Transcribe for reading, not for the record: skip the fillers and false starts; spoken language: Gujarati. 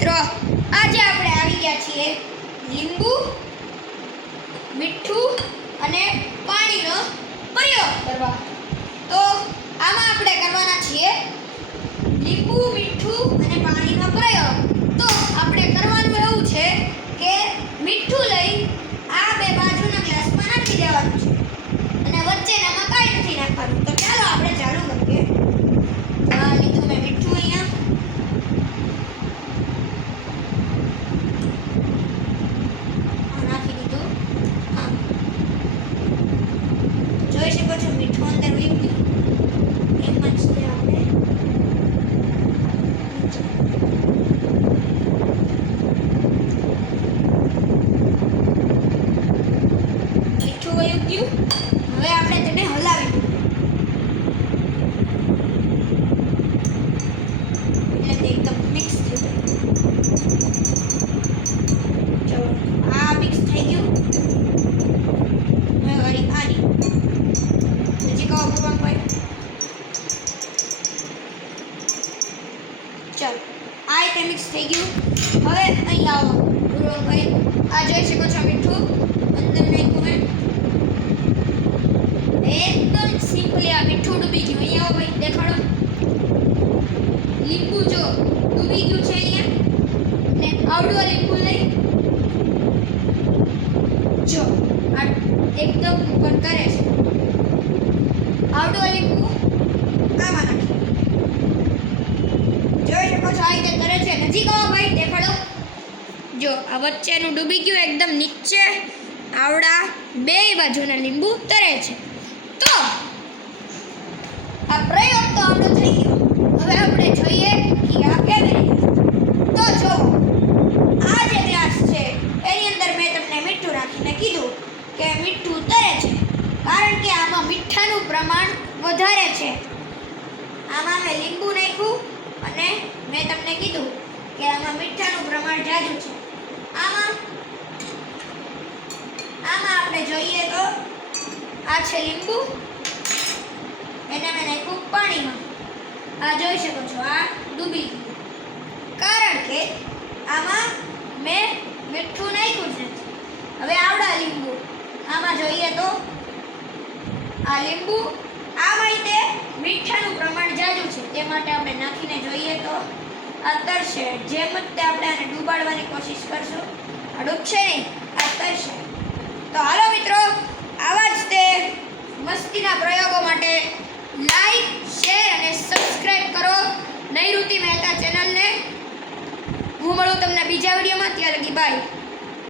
મિત્રો, આજે આપણે આવી ગયા છીએ લીંબુ, મીઠું અને પાણીનો પ્રયોગ કરવા. તો આમાં આપણે કરવાના છીએ લીંબુ, મીઠું અને પાણીનો પ્રયોગ. તો આપણે કરવાનું એવું છે કે મીઠું લઈ આ બે બાજુના ગ્લાસમાં નાખી દેવાનું છે અને વચ્ચેનામાં કાંઈ નથી નાખવાનું. તો ચાલો આપણે ચાલુ કરીએ. લીધું મેં મીઠું અહીંયા, નાખી દીધું. હા, જોઈ શકો છો મીઠું અંદર વહી ગયું. એમ જ છે આપણે મીઠું વહી ગયું. હવે આપણે તેને હલાવી એકદમ મિક્સ થઈ જાય. ચલો, આ મિક્સ થઈ ગયું. હવે વળી આની હજી કહો પૂરણભાઈ. ચલો, આ રીતે મિક્સ થઈ ગયું. હવે અહીં આવો પૂરણભાઈ. આ જોઈ શકો છો મીઠું અંદર નાખ્યું મેં. એકદમ સિમ્પલી આ મીઠું ડૂબી ગયું. અહીં આવો ભાઈ, દેખાડો. લીંબુ જો ડૂબી ગયું છે અહીંયા, ને આવડું લીંબુ લઈ જો આ એકદમ ઉપર કરે છે. આવડું લીંબુ આમાં નાખી જોઈ શકો છો આ રીતે કરે છે. નજીક આવો ભાઈ, દેખાડો. જો આ વચ્ચેનું ડૂબી ગયું એકદમ નીચે. આવડા બે બાજુના લીંબુ તરે છે. તો આ પ્રયોગ તો આપણો થઈ ગયો. હવે આપણે જોઈએ કે આ કેવી રીતે. તો જો આ જે ગ્લાસ છે એની અંદર મેં તમને મીઠું નાખીને કીધું કે મીઠું તરે છે, કારણ કે આમાં મીઠાનું પ્રમાણ વધારે છે. આમાં મેં લીંબુ નાખ્યું અને મેં તમને કીધું કે આમાં મીઠાનું પ્રમાણ જાજુ છે. આમાં આપણે જોઈએ તો આ છે લીંબુ, એને મેં નાખ્યું પાણીમાં. આ જોઈ શકો છો આ ડૂબી ગયું, કારણ કે આમાં મેં મીઠું નાખ્યું છે. હવે આવડા લીંબુ આમાં જોઈએ તો આ લીંબુ આમાં રીતે મીઠાનું પ્રમાણ જાજુ છે, તે માટે આપણે નાખીને જોઈએ તો આ તરશે. જેમ જ તે આપણે આને ડૂબાડવાની કોશિશ કરશું, આ ડૂબશે નહીં, આ તરશે. તો હાલો મિત્રો, આવા જ તે મસ્તીના પ્રયોગો માટે લાઈક, શેર અને સબસ્ક્રાઇબ કરો નૈઋતિ મહેતા ચેનલને. હું મળું તમને બીજા વિડીયોમાં. ત્યાં લગી બાય.